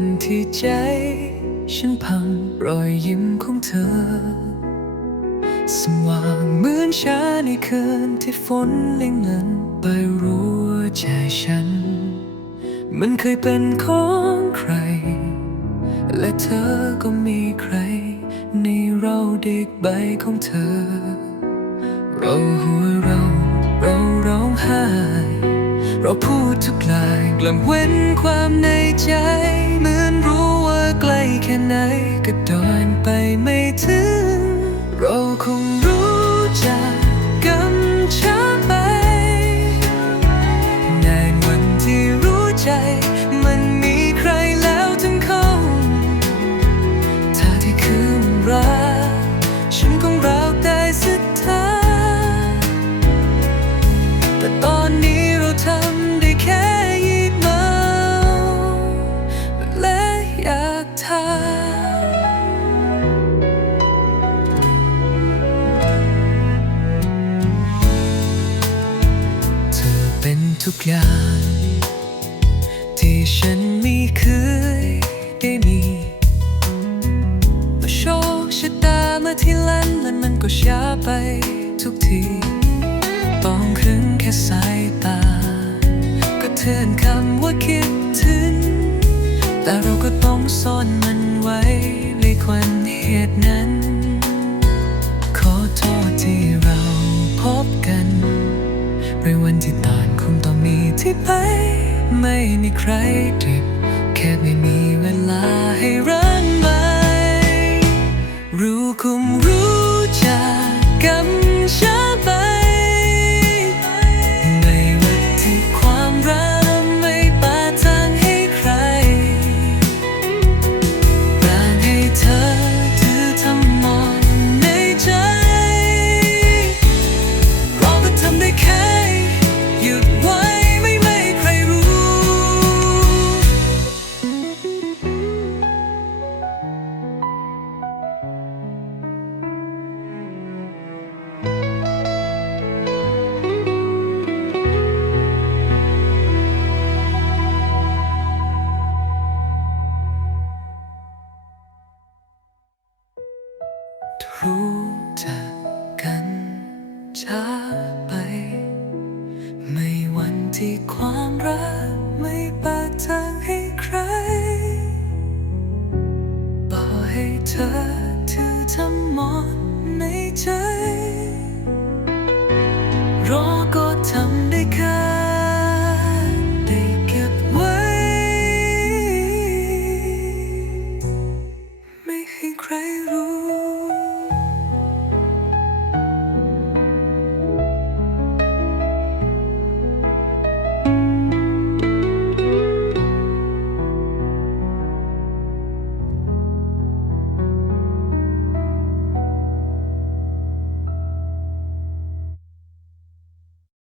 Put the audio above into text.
วันที่ใจ ฉันพังรอยยิ้มของเธอ สว่างเหมือนฉันในคืนที่ฝนเล็งเงินไปรู้ว่าใจฉัน มันเคยเป็นของใคร และเธอก็มีใคร ในเราเด็กใบของเธอ เราหัวเรา เราร้องไห้ เราพูดทุกลายกลังเว้นความในใจเหมือนรู้ว่าไกล้แค่ไหนก็เดินไปไม่ถึง เราคงรู้จักกันช้าไปนานวันที่รู้ใจมันมีใครแล้วทั้งเขาถ้าที่คืนรักฉันคงรักได้สุดท้ายแต่ตอนนี้ ทุกอย่าง ที่ฉันไม่เคยได้มีเมื่โชคชะตามาที่ลันแล้วมันก็ช้าไปทุกทีต้องครึ่งแค่สายตา ก็เทือนคำว่าคิดถึง แต่เราก็ต้องซ่อนมันไว้ในควันเหตุนั้น ขอโทษที่เราพบกันในวันที่ต้อง ที่ไป ไม่มีใครเจ็บแค่ไม่มีเวลา รู้จักกันช้าไป ไม่วันที่ความรักไม่ปาดทางให้ใครบอกให้เธอเธอทำหมดในใจ รอก็ทำได้แค่ได้เก็บไว้ ไม่ให้ใครรู้